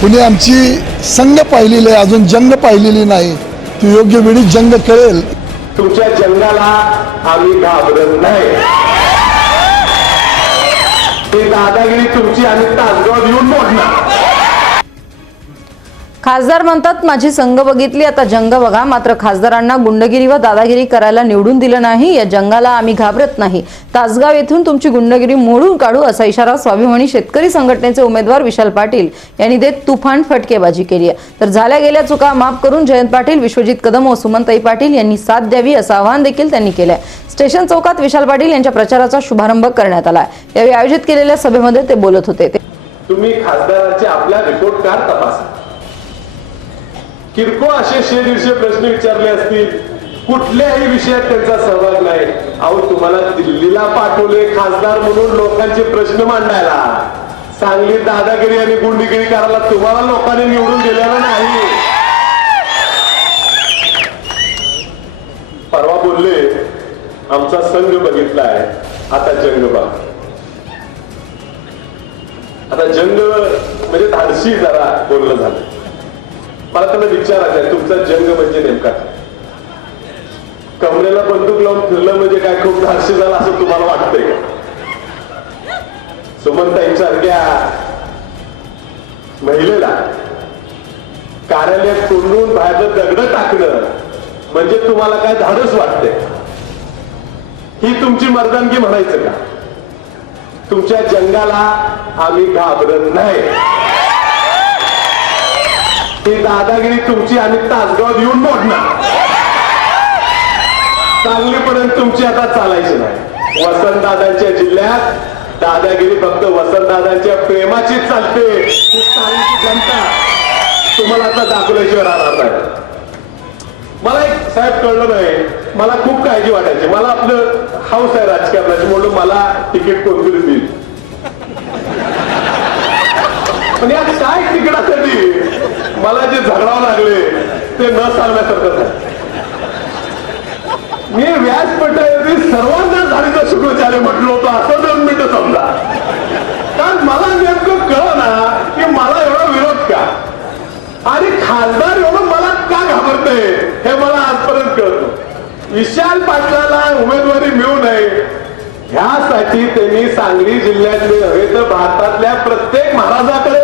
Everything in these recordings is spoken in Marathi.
कुणी आमची संघ पाहिलेली आहे अजून जंग पाहिलेली नाही. ती योग्य वेळी जंग कळेल तुमच्या जंगाला आम्ही घाबरत नाही. दादागिरी तुमची आणि तासगाव येऊन मोडणार. खासदार म्हणतात माझी संघ बघितली आता जंग बघा. मात्र खासदारांना गुंडगिरी व दादागिरी करायला निवडून दिलं नाही. या जंगाला आम्ही घाबरत नाही. तासगाव येथून तुमची गुंडगिरी मोडून काढू असा इशारा स्वाभिमानी शेतकरी संघटनेचे उमेदवार विशाल पाटील यांनी देत तुफान फटकेबाजी केली आहे. तर झाल्या गेल्या चुका माफ करून जयंत पाटील विश्वजित कदम व सुमनताई पाटील यांनी साथ द्यावी असं आवाहन देखील त्यांनी केलंय स्टेशन चौकात विशाल पाटील यांच्या प्रचाराचा शुभारंभ करण्यात आला यावेळी आयोजित केलेल्या सभेमध्ये ते बोलत होते. ते तुम्ही खासदारांचे आपला रिपोर्ट कार्ड तपासा. किरकोळ असे शे प्रश्न विचारले असतील? कुठल्याही विषयात त्यांचा सहभाग नाही. अहो तुम्हाला दिल्लीला पाठवले खासदार म्हणून लोकांचे प्रश्न मांडायला. सांगली दादागिरी आणि गुंडगिरी करायला तुम्हाला लोकांनी निवडून दिलेला नाही. परवा बोलले आमचा संघ बघितलाय. आता जंग बघ. आता जंग म्हणजे धाडशी जरा बोललं झालं. मला त्यांना विचारायचं आहे तुमचा जंग म्हणजे नेमका? कमरेला बंदूक लावून फिरलं म्हणजे काय खूप धाडशी झाला असं तुम्हाला वाटतंय का? सुमंताईसारख्या महिलेला कार्यालयात तोंडून बाहेर दगड टाकणं म्हणजे तुम्हाला काय धाडस वाटते ही तुमची मर्दानगी म्हणायचं का? तुमच्या जंगाला आम्ही घाबरत नाही. ही दादागिरी तुमची आणि तासगावात येऊन मोडणार. सांगलीपर्यंत तुमची आता चालायची नाही. वसंत दादांच्या जिल्ह्यात दादागिरी फक्त वसंत दादांच्या प्रेमाचीच चालते. सांगलीची जनता तुम्हाला आता दाखवल्याशिवाय राहणार नाही. मला एक साहेब कळलं नाही. मला खूप काळजी वाटायची. मला आपलं हाऊस आहे राजकारणाची म्हणून मला तिकीट कोणतरी देईल. पण या काय तिकिटासाठी मला जे झगडावं लागले ते न सांगण्यासारखं आहे मी व्यासपीठावरती सर्वांना झाडीचं शुक्राचार्य म्हटलं होतं असं दोन मिनिटं समजा. कारण मला नेमकं कळ ना की मला एवढा विरोध का? आणि खासदार एवढं मला का घाबरते हे मला आजपर्यंत कळतं विशाल पाटलाला उमेदवारी मिळू नये ह्यासाठी त्यांनी सांगली जिल्ह्यातले नव्हे तर भारतातल्या प्रत्येक महाराजाकडे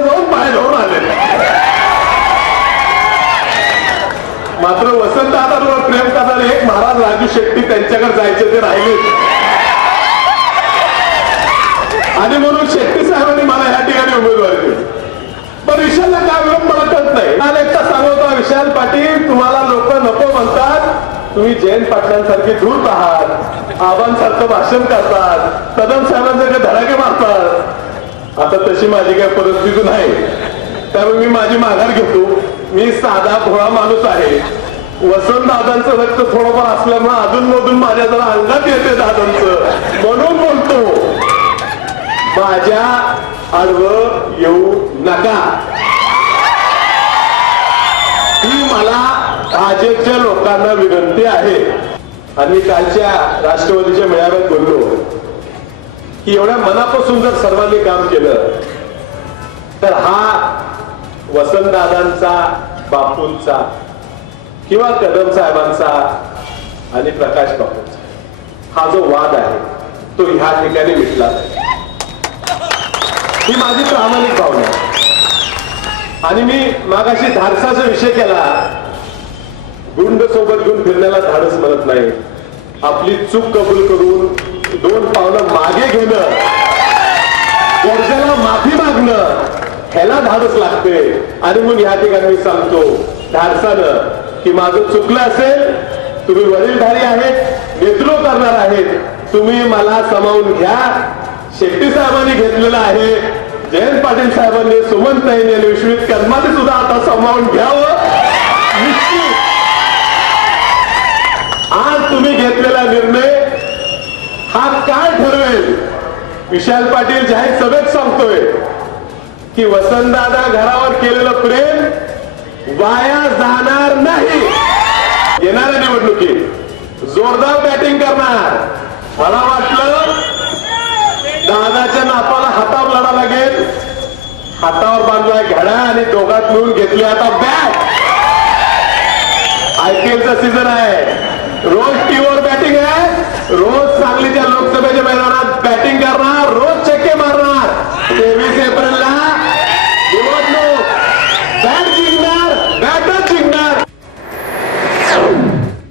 मात्र वसंतदादांवर प्रेम करणारे एक महाराज राजू शेट्टी त्यांच्याकडे जायचे ते राहिले. आणि म्हणून शेट्टी साहेबांनी मला या ठिकाणी उमेदवारी दिली. पण विशालला काय विरोध मला कळत नाही. काल एकदा सांगतो विशाल पाटील तुम्हाला लोक नको म्हणतात. तुम्ही जयंत पाटलांसारखे धूर्त आहात आबांसारखं भाषण करतात. कदम साहेबांसारखे धडाके मारतात. आता तशी माझी काही परिस्थिती नाही. त्यामुळे मी माझी माघार घेतो. मी साधा भोळा माणूस आहे. वसंत दादांचं रक्त थोडंफार असल्यामुळे अजून मधून माझ्या जरा अंगात येते दादांचं. म्हणून बोलतो. माझ्या आडवं येऊ नका. ही मला भाजपच्या लोकांना विनंती आहे. आणि कालच्या राष्ट्रवादीच्या मेळाव्यात बोललो. की एवढ्या मनापासून जर सर्वांनी काम केलं तर हा वसंतदादांचा बापूंचा किंवा कदम साहेबांचा आणि प्रकाश बापूंचा हा जो वाद आहे तो ह्या ठिकाणी मिटला ही माझी प्रामाणिक भावना आणि मी मागाशी धाडसाचा विषय केला गुंड सोबत घेऊन फिरण्याला धाडस म्हणत नाही. आपली चूक कबूल करून दोन पावलं मागे घेणं गरजेला माफी मागणं ह्याला धाडस लागते. आणि मग ह्या ठिकाणी मी सांगतो धाडसानं की माझं चुकलं असेल तुम्ही वडीलधारी आहेत नेतृत्व करणार आहेत तुम्ही मला समावून घ्या. शेट्टी साहेबांनी घेतलेलं आहे जयंत पाटील साहेबांनी सुमंत यांनी विश्वित कर्माने सुद्धा आता समावून घ्यावं. आज तुम्ही घेतलेला निर्णय हा काय ठरवेल? विशाल पाटील जाहीर सभेत सांगतोय की वसंतदादा घरावर केलेलं प्रेम वाया जाणार नाही. येणाऱ्या निवडणुकीत जोरदार बॅटिंग करणार. मला वाटलं दादाच्या नापाला हातावर लढा लागेल. हातावर बांधलाय घडा आणि दोघात मिळून घेतली आता बॅट आयपीएलचा सीझन आहे. रोज टीवर बॅटिंग आहे. रोज सांगलीच्या करणार.